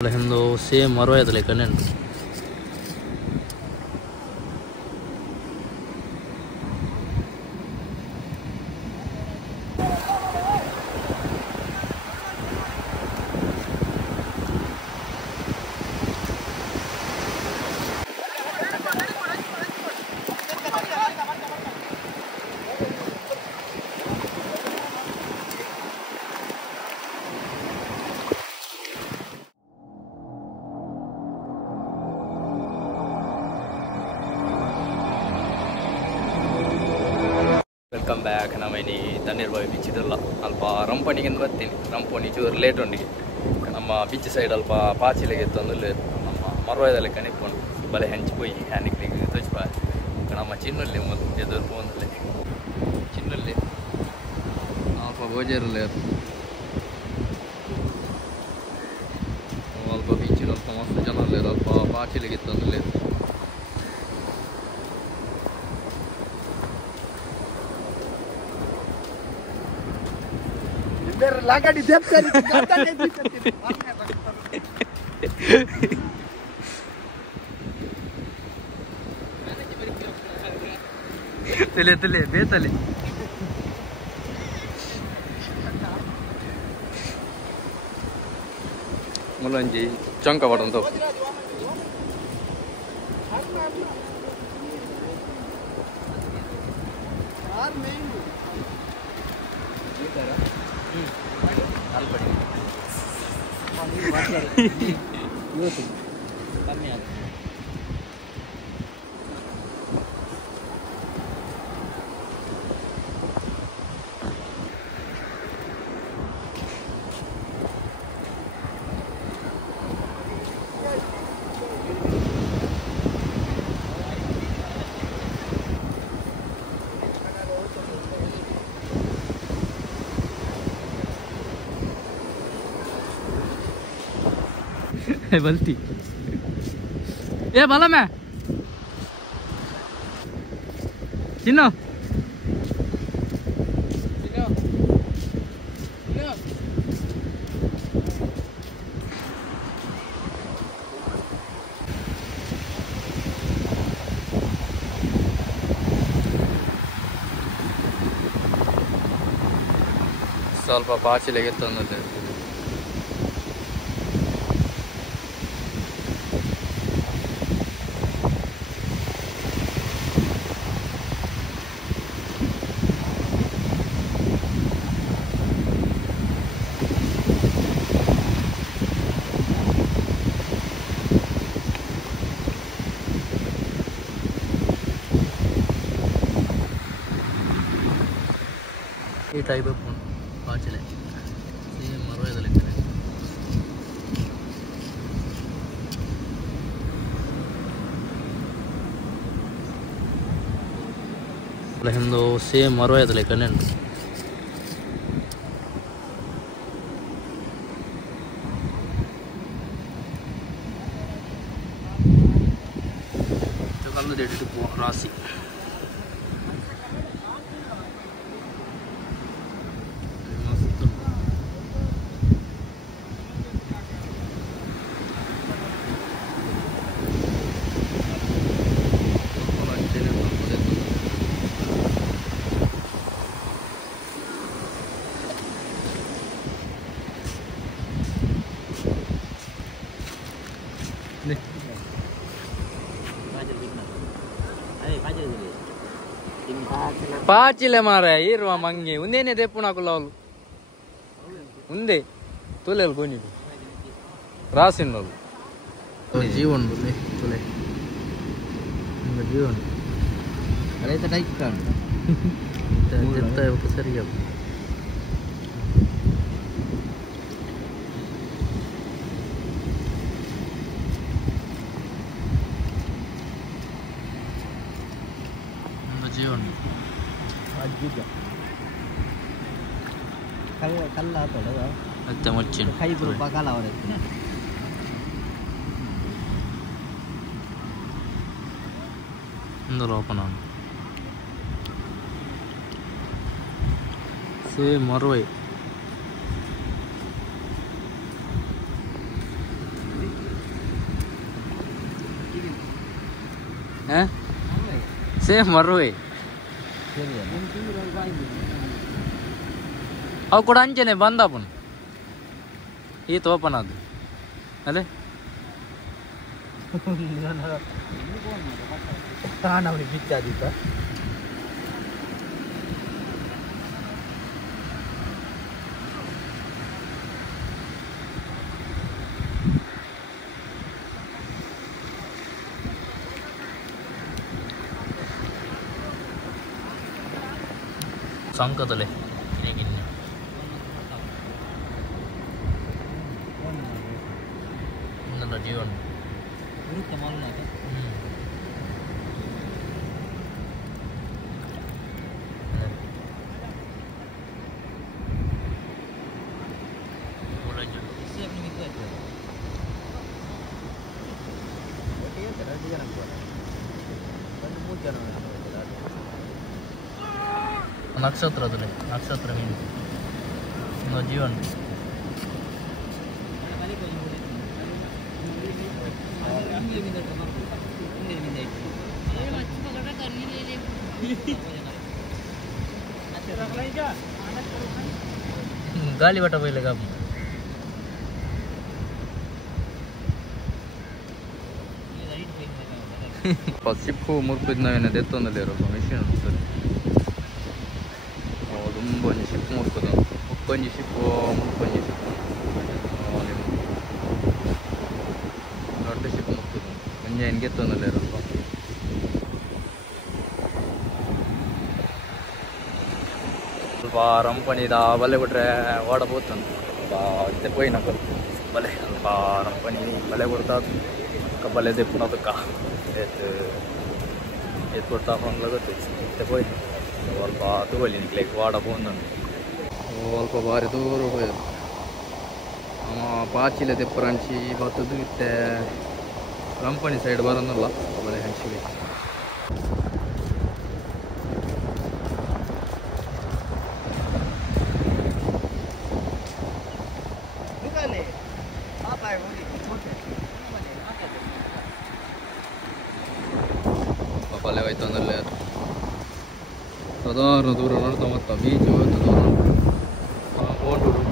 Hindu same ಮರವಾಯ್ತಲ್ಲ ಕಣ್ಣೆಂಟು welcome back. ನಾವೇನಿ ತಣ್ಣೀರ್ಬಾವಿ ಬೀಚ್ ಇದಲ್ಲ ಅಲ್ಪ ರಂಪಣಿಗೆ ಬರ್ತೀನಿ. ರಂಪಣಿ ಚೂರು ಲೇಟ್ ಉಂಡಿಗೆ ನಮ್ಮ ಬೀಚ್ ಸೈಡ್ ಅಲ್ಪ ಪಾಚಿಲೆಗೆ ತಂದು ನಮ್ಮ ಮರವಾಯದಲ್ಲಿ ಕಣಿಕೊಂಡು ಬಲೆ ಹೆಂಚಿ ಪೋಯಿ ಹ್ಯಾನಿಕ್ಲಿಗೆ ತೋಚಿಪ ನಮ್ಮ ಚಿನ್ನಲ್ಲಿ ಎದುರು ಫೋನಲ್ಲಿ ಚಿನ್ನಲ್ಲಿ ಅಲ್ಪ ಗೋಜರಲ್ಲಿ ಅಲ್ಪ ಬೀಚಿನ ಅಲ್ಪ ಮಸ್ತ್ ಜನ ಅಲ್ಲೇ ಅಲ್ಪ ಪಾಚಿಲೆಗೆ ತಂದು लागाडी देप तरी जाता नाही तले तले बेतले मुलांची चंका वाटून तो बलती ए बाला मैं चिन्नो ಸ್ವಲ್ಪ ಪಾಚಿಲೆಗೆ ತಂದದ್ದು ಈ ಟೈಪ್ ಪಾಚಿಲೆ ಸೇಮ್ ಮರವಾಯದಲ್ಲಿ ಹಿಂದು ಸೇಮ್ ಮರವಾಯದಲ್ಲಿ ಕಣ್ಣೆಂಟು ಕಲ್ಲು ದೇಡಿಟ್ಟು ರಾಸಿ ಪಾಚಿಲೆ ಮಾರ ಇರುವ ಮಂಗೆ ಒಂದೇನೆ ದೆಪ್ಪು ನಾಕುಲ್ಲ ಅವಳು ಒಂದೇ ತುಲೆಲ್ ಗೋನಿದು ರಾಸಿನೋಳು ಜೀವನ ತುಲೆ ಜೀವನ ರೈತ ಟೈಕ್ ಕಾಣು ಸರಿಯ ಜೀವನ ಅಜ್ಜಿಗ ಕಲ್ಲ ತೊಡದ ಅತ್ತೆ ಮುಚ್ಚಿನ 5 ರೂಪಾಯಿ ಕಾಲ ಅವರತ್ತೆ ಇಂದರ ಓಪನ್ ಆನ್ ಸೇ ಮರವೈ ಸೇಮ್ ಮರುವೆ ಅವು ಕೂಡ ಅಂಚೆನೆ ಬಂದಪ್ಪನ ಈತ ಓಪನ್ ಅದು ಅದೇ ಕಾಣವನಿಗೆ ಬಿಚ್ಚಾದಿತ್ತ ಸಂಕದಲೆ ಇನ್ನೆಲ್ಲ ಜೀವನ ನಕ್ಷತ್ರ ಅದಲ್ಲ ನಕ್ಷತ್ರ ಮೀನು ಇನ್ನು ಜೀವನ ಗಾಳಿ ಬಟ್ಟ ಬೈಲೆ ಗಾಬು ಸಿಪ್ಪು ಮುರುಪಿದ್ ನಾವೇನದು ಎತ್ತೊಂದಲ್ಲಿ ಇರೋದು ಮಿಷಿನ್ ಅನಿಸ್ತದೆ ತುಂಬ ಒಂಜಿ ಶಿಪ್ ಮುರುಪುದು ಒಕ್ಕೊಂಜಿ ಶಿಪ್ಪು ಮುರುಕೊಂಜಿ ಶಿಪ್ಪು ದೊಡ್ಡ ಶಿಪ್ ಮುರುಪುದು ಒಂಜಿ ಏನು ಗೆತ್ತೊಂದಲ್ಲಿ ಇರೋದು ಸ್ವಲ್ಪ ರಂಪಣಿದ ಬಲೆ ಬಿಟ್ರೆ ಓಡಬಹುದು ಮತ್ತೆ ಪೋಯಿನ ಬಲೆ ಸ್ವಲ್ಪ ರಂಪಣಿ ಬಲೆ ಕೊಡ್ತಾದು ಬಲೆ ದೆಪ್ಪುನದಕ್ಕ ಎತ್ತು ಕೊಡ್ತಾ ಗೊತ್ತು ಮತ್ತೆ ಪೋಯ್ ಸ್ವಲ್ಪ ತಗೊಳ್ಳಿ ನಿಕ್ಲಿಕ್ಕೆ ವಾಡಬಹುದು ಸ್ವಲ್ಪ ಭಾರಿ ದೂರ ಹೋಯ್ದು ಅವ ಪಾಚಿಲೆ ದೆಪ್ಪರ ಹಂಚಿ ಬತ್ತದು ಇತ್ತೆ ರಂಪಣಿ ಸೈಡ್ ಬರೋನಲ್ಲ ಬಲೆ ಹಂಚಿಗೆ ಬಲೆ ಹೋಯ್ತು ಅಂದಲ್ಲೇ ಸಾಧಾರಣ ದೂರ ನೋಡ್ತಾ ಮತ್ತ ಬೀಚ್ ಹೋಯ್ತು ದೂರ ಓಟೂರು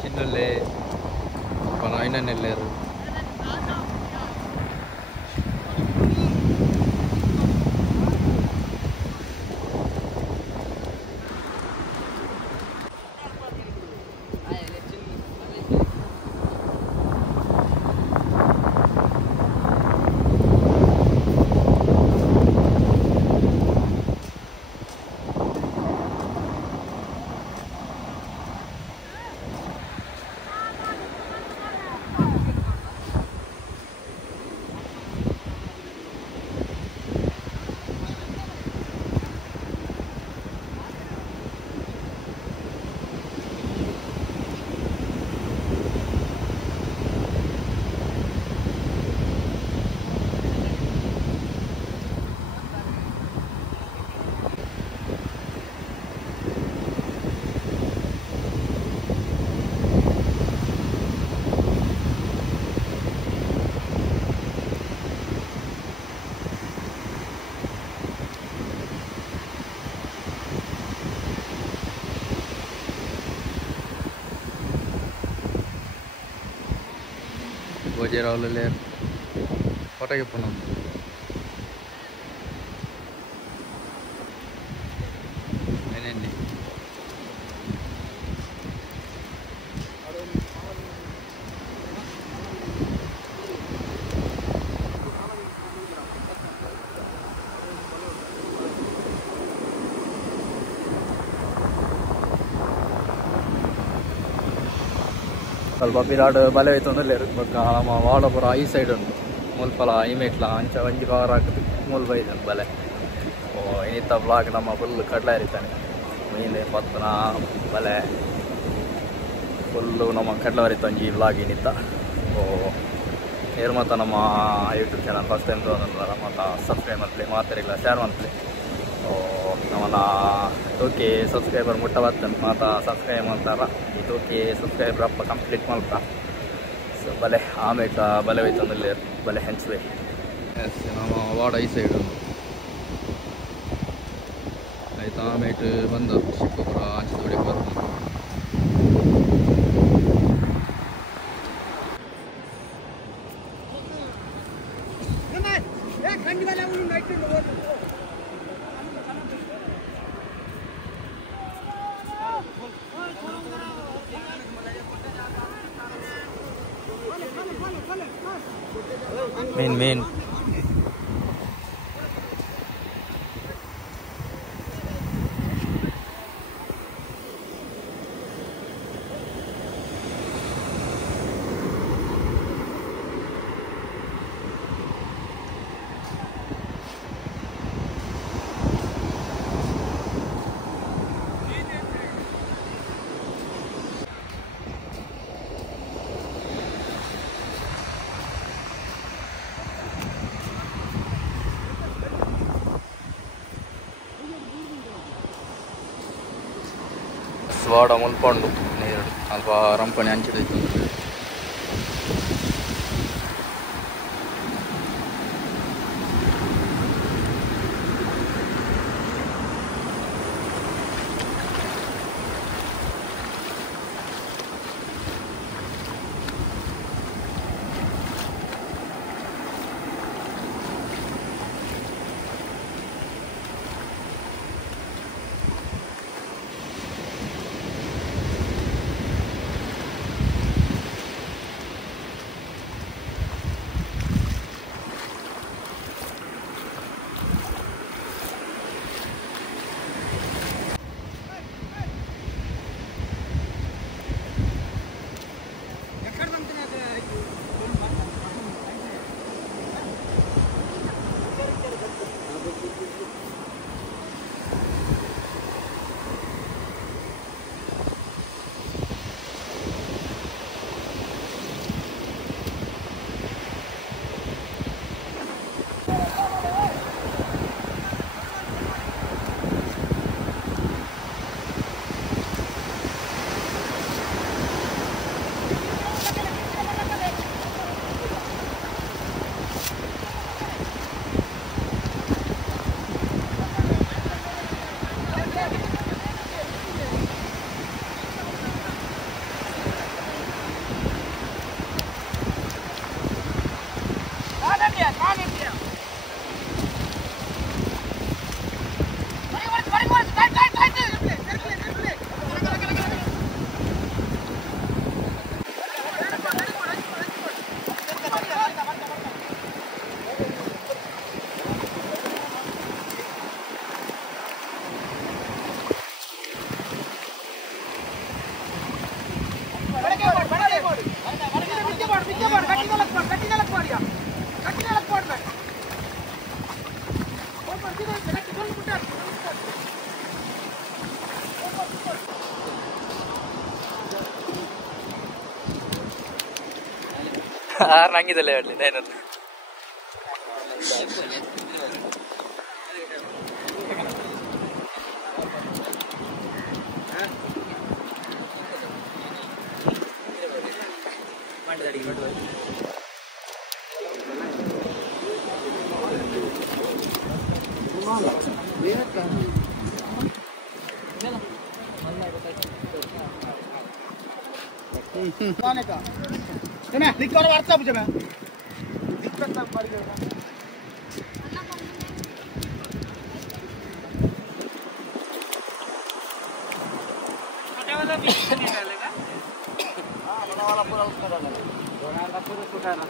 ಚಿನ್ನಲ್ಲೇ ನಾಯಿನಲ್ಲೇರು गोजेरावले फोटोಗೆ ಪುನಃ ಏನೇನಿ ಸ್ವಲ್ಪ ಬಿರಾಡ್ ಬಲೆ ಹೋಯ್ತು ಅಂದ್ರೆ ನಮ್ಮ ವಾಡಪುರ ಈ ಸೈಡ್ ಉಂಟು ಮುಲ್ಪಲ ಇಮೇಟ್ಲ ಅಂಚ ಒಂಜಿ ಕವರ್ ಹಾಕಿದ್ದು ಮೂಲ್ ಬೈದನು ಬಲೆ ಓ ಇನ್ನಿತ್ತ ಬ್ಲಾಗ್ ನಮ್ಮ ಫುಲ್ ಕಡ್ಲ ಹರಿತಾನೆ ಮೀನು ಪತ್ತನ ಬಲೆ ಫುಲ್ಲು ನಮ್ಮ ಕಡ್ಲ ಹರಿತ ಒಂಜಿ ಬ್ಲಾಗ್ ಇನ್ನಿತ್ತ ಓ ಯಾರು ಮಾತ್ರ ನಮ್ಮ ಯೂಟ್ಯೂಬ್ ಚಾನಲ್ ಫಸ್ಟ್ ಟೈಮ್ ತೋರಿಸಲ್ಲ ಮತ್ತು ಸಬ್ಸ್ಕ್ರೈಬ್ ಮಾಡ್ಲಿ ಮಾತಾಡಿಲ್ಲ ಶೇರ್ ಮಾಡ್ಲಿ ನಮ್ಮನ್ನ 2K ಸಬ್ಸ್ಕ್ರೈಬರ್ ಮುಟ್ಟ ಬರ್ತಂತ ಮಾತಾ ಸಬ್ಸ್ಕ್ರೈಬ್ ಮಾಡ್ತಾರ ಈ 2K ಸಬ್ಸ್ಕ್ರೈಬರ್ ಅಪ್ಪ ಕಂಪ್ಲೀಟ್ ಮಾಡ್ತಾ ಸೊ ಬಲೆ ಆಮೇಲೆ ಬಲೆ ಹೋಯ್ತಂದಲ್ಲಿ ಬಲೆ ಹೆಂಚ್ವೆ ಎಸ್ ನಮ್ಮ ವಾರ್ಡ್ ಈ ಸೈಡು ಆಯ್ತು ಆಮೇಲೆ ಬಂದು ಚಿಕ್ಕಪುರ ಅಂಚೆ ತೊಡಿಗೆ ಬರ್ತೀನಿ मेन ವಾಡ ಮುಲ್ಪಂಡು ನೀರು ಸ್ವಲ್ಪ ರಂಪಣಿ ಹಂಚಿಡೈತು ನಂಗಿದಲ್ಲ ಹೇಳಿ ಏನಲ್ಲ लिखकर वार्ता पूछे मैं दिक्कत ना पड़ गया छोटा वाला भी नहीं डालेगा हां बड़ा वाला पूरा उसका डालेगा दोनों वाला पूरा छोटा ना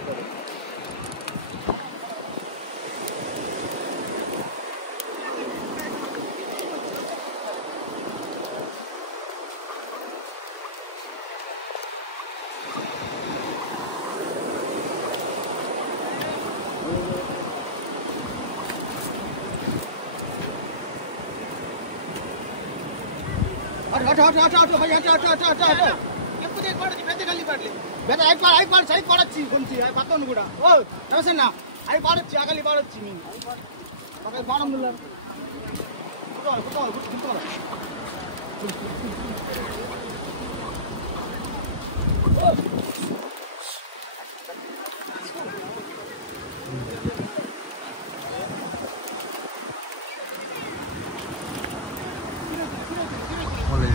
हट भैया हट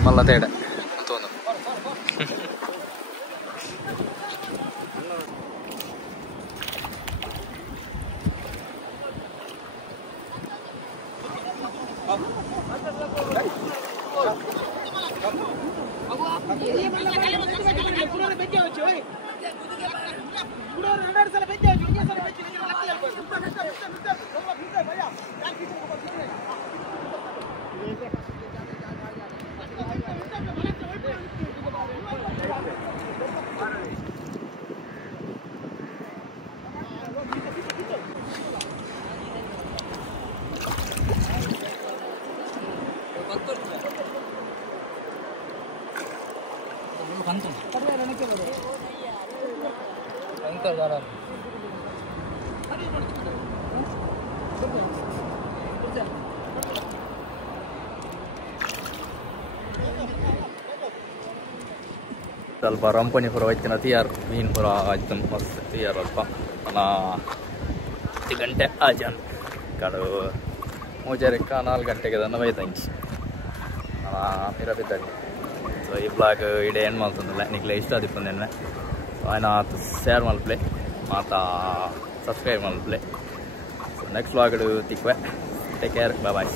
మళ్ళా తేడా తోను ಸ್ವಲ್ಪ ರಂಪಣಿ ಪುರ ವೈತಿನ ತಿಯಾರು ಮೀನು ಪುರ ಆಯ್ತು ಮಸ್ತ್ ತಿಯಾರು ಅಲ್ಪ ನಾ 10 ಗಂಟೆ ಆಜಾನ್ ಕಡು ಮೂಜಾರಿಕ್ಕ 4 ಗಂಟೆಗೆ ಅದನ್ನು ಬೈತಂಚಿ ಮೀರ ಬಿದ್ದಲ್ಲಿ ಸೊ ಈ ಬ್ಲಾಗ್ ಇಡೇ ಏನು ಮಾಡ್ತಂದಿಲ್ಲ ನಿಕ್ಲೆ ಇಷ್ಟ ಆದಿಪ್ಪಂದೇನೆ ಸೊ ఆయన ಶೇರ್ ಮಲ್ಪ್ಲೆ ಮಾತಾ ಸಬ್ಸ್ಕ್ರೈಬ್ ಮಲ್ಪ್ಲೆ ಸೊ ನೆಕ್ಸ್ಟ್ ಬ್ಲಾಗ್ ತಿಕ್ವೆ ಟೇಕ್ ಕೇರ್ ಬಾಯ್ ಬಾಯ್